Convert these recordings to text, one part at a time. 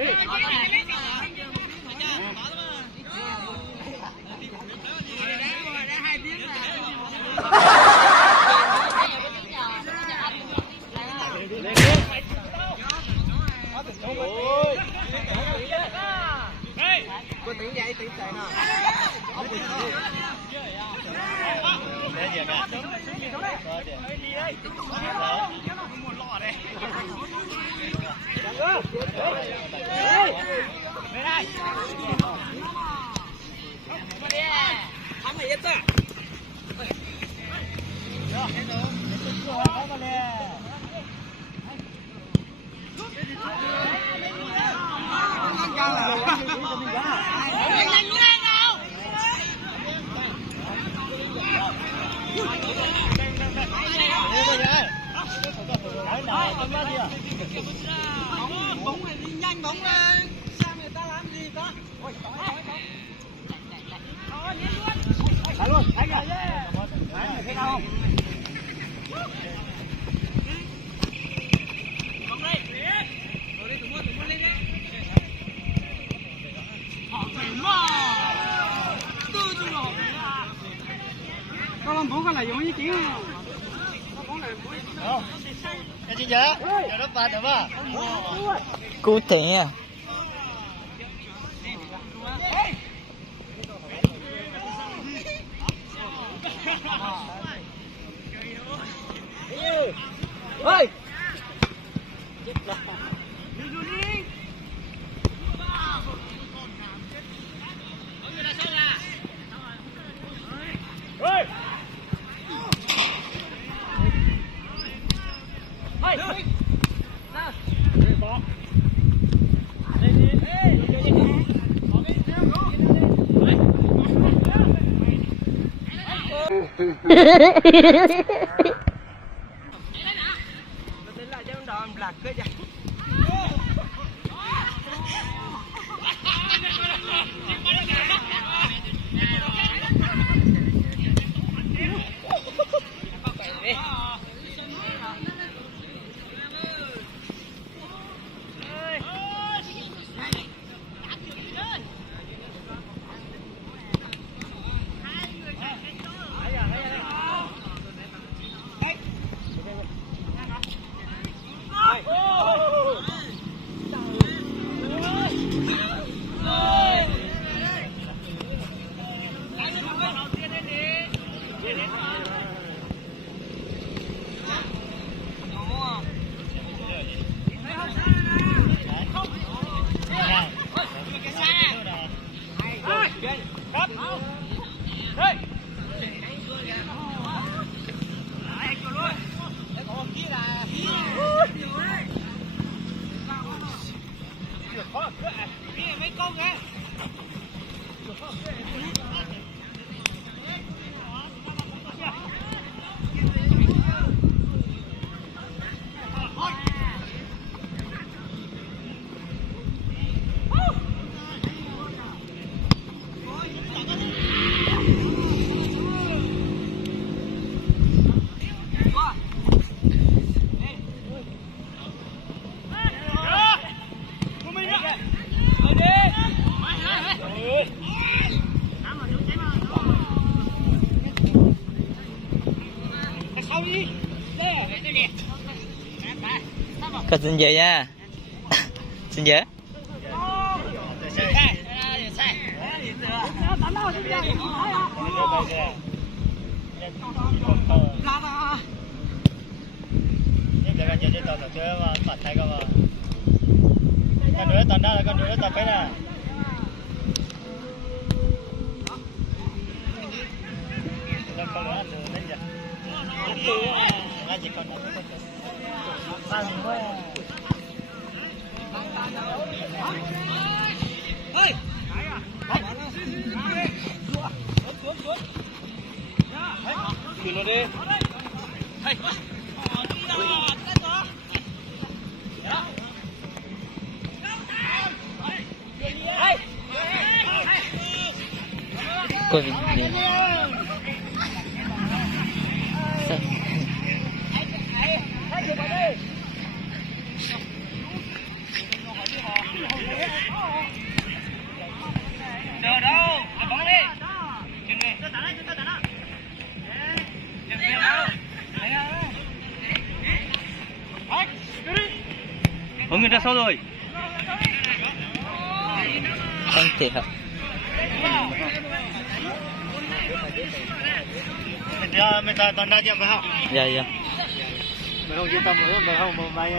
Cô tính vậy, tính chạy nào. Bóng này đi nhanh bóng lên. Sao người ta làm gì có? Đánh luôn, đánh rồi. Thấy đâu không? Bóng đây. Rồi đi, tụi mua lên đấy. Họ phải mà. Tư tư rồi. Có làm bóng cái này giống như tiếng không? Có bóng này mỗi không? Cái gì vậy? Giờ nó phạt được không? Cú tè. Ơi. Con xin về nha. Xin về. Con đứa tập cái nào. Con đứa ăn được đấy nhỉ. Ăn gì con ăn quá. Ơi. Cứ nó đi. Cô đi. ra sau rồi. Không thiệt hả? Mình toàn đa nhiệm phải không? Dạ dạ. Mình không yên tâm nữa, mình không mà mày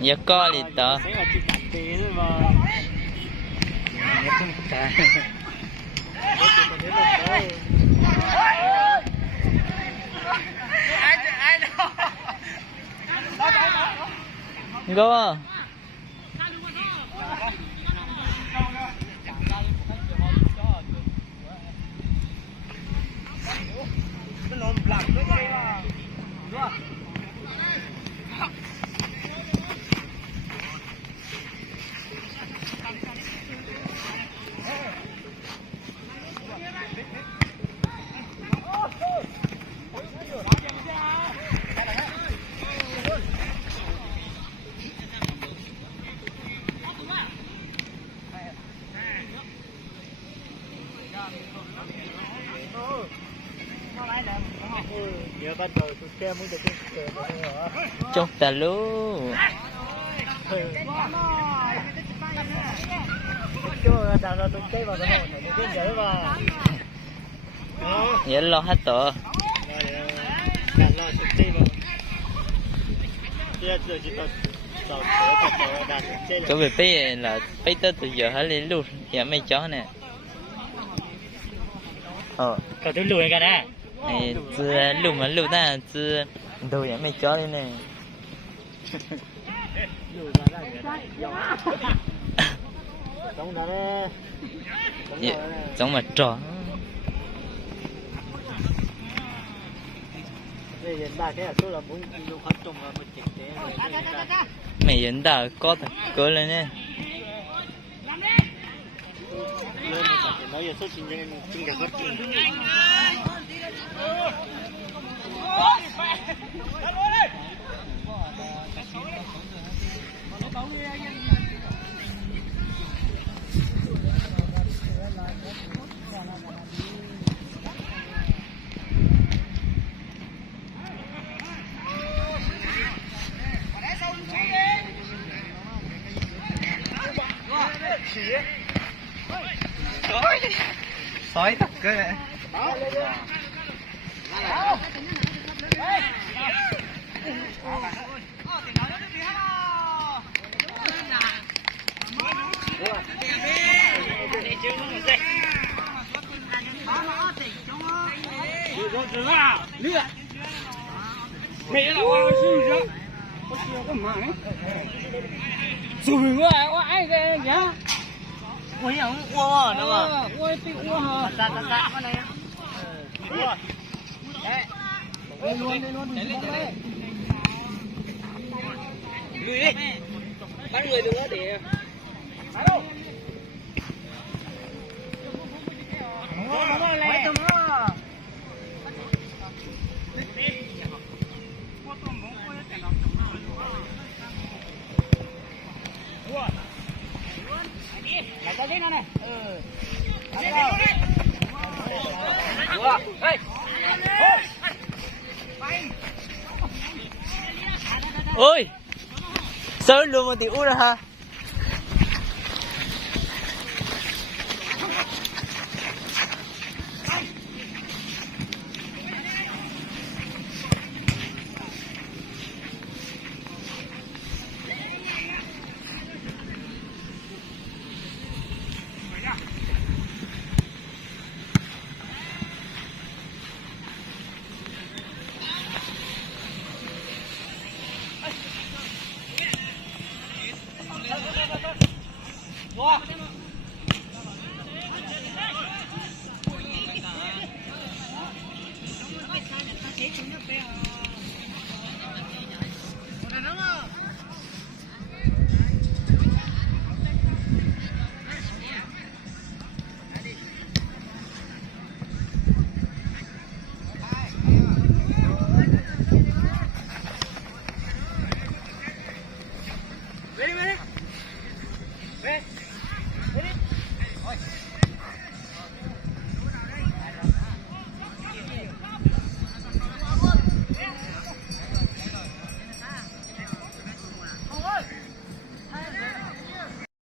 Dạ có lì tờ. sẽ là chỉ cắt tí thôi mà. Nó không có cả. Go. Giờ bắt đầu tôi xem muốn được cái Chốt tà lú. chưa đào ra tôi chơi vào cái hồ này cái dễ mà. Dạ lo hết tờ. Đào ra tôi chơi vào. Bây giờ chỉ có Cái việc bây là bây tới từ giờ hết lên luôn. Dạ mấy chó nè. Cậu tôi lùi cái nè. Này chứ lúc mà lúc ta chứ đâu dạ mấy chó lên nè. Giống đó đấy. Dạ, giống mà trò. Bây giờ ba cái là số là muốn dùng hết trồng là một chục thế. Mày hiện ta có thật cơ lên nè. Lên mà phải nói giờ số chính nên chính cả hết trồng. Sói thật cơ nè. Mẹ là hoa sư chứ? Có siêu cái mà đấy. Rồi quá, ai cái nhá? Ui ông ua đúng không? Ui tí ua hả? Ta cái này. Ua. Đấy. Đây luôn đi đấy. Lùi đi. Bắn người đừng có để. Bắt đâu? Nó lên. Lại cái này này. Ôi. Sớm luôn mà tiểu ra ha. Ready?